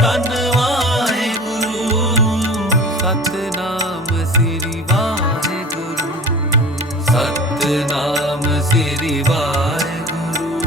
ਵਾਹਿਗੁਰੂ ਤਨ ਵਾਹਿਗੁਰੂ ਸਤਨਾਮ ਸ੍ਰੀ ਵਾਹਿਗੁਰੂ ਸਤਨਾਮ ਸ੍ਰੀ ਵਾਹਿਗੁਰੂ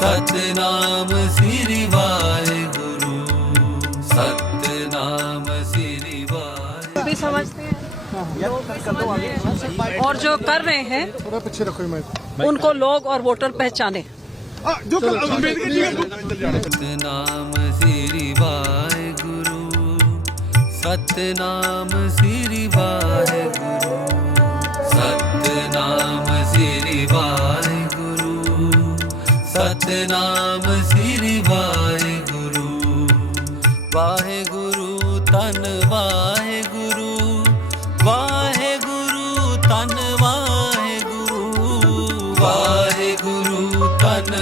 ਸਤਨਾਮ ਸ੍ਰੀ ਵਾਹਿਗੁਰੂ ਸਤਨਾਮ ਸ੍ਰੀ ਵਾਹਿਗੁਰੂ भी समझते हैं लोग भी समझते हैं। और जो कर रहे हैं थोड़ा पीछे रखो मैं उनको लोग और वोटर पहचाने ਜੋ ਅੰਬੇਦਕਰ ਜੀ ਦਾ ਸਤਨਾਮ ਸ੍ਰੀ ਵਾਹਿਗੁਰੂ ਸਤਨਾਮ ਸ੍ਰੀ ਵਾਹਿਗੁਰੂ ਸਤਨਾਮ ਸ੍ਰੀ ਵਾਹਿਗੁਰੂ ਸਤਨਾਮ ਸ੍ਰੀ ਵਾਹਿਗੁਰੂ। ਵਾਹਿਗੁਰੂ ਤਨ ਵਾਹਿਗੁਰੂ ਵਾਹਿਗੁਰੂ ਤਨ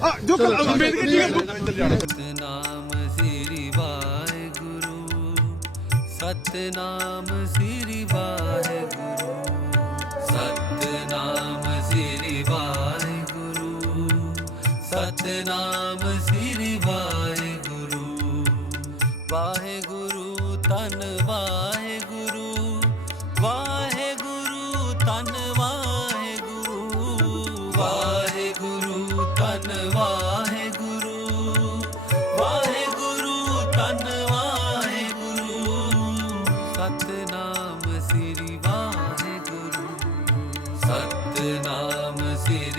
ਜੋ ਅੰਬੇਦਕਰ ਜੀ ਸਤਨਾਮ ਸ੍ਰੀ ਵਾਹਿਗੁਰੂ, ਸਤਨਾਮ ਸ੍ਰੀ ਵਾਹਿਗੁਰੂ, ਸਤਨਾਮ ਸ੍ਰੀ ਵਾਹਿਗੁਰੂ, ਸਤਨਾਮ ਸ੍ਰੀ ਵਾਹਿਗੁਰੂ ਵਾਹਿਗੁਰੂ ਤਨ ਵਾਹਿਗੁਰੂ।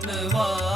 ਵਾਹਿਗੁਰੂ ਵਾਹਿਗੁਰੂ ਤਨ ਵਾਹਿਗੁਰੂ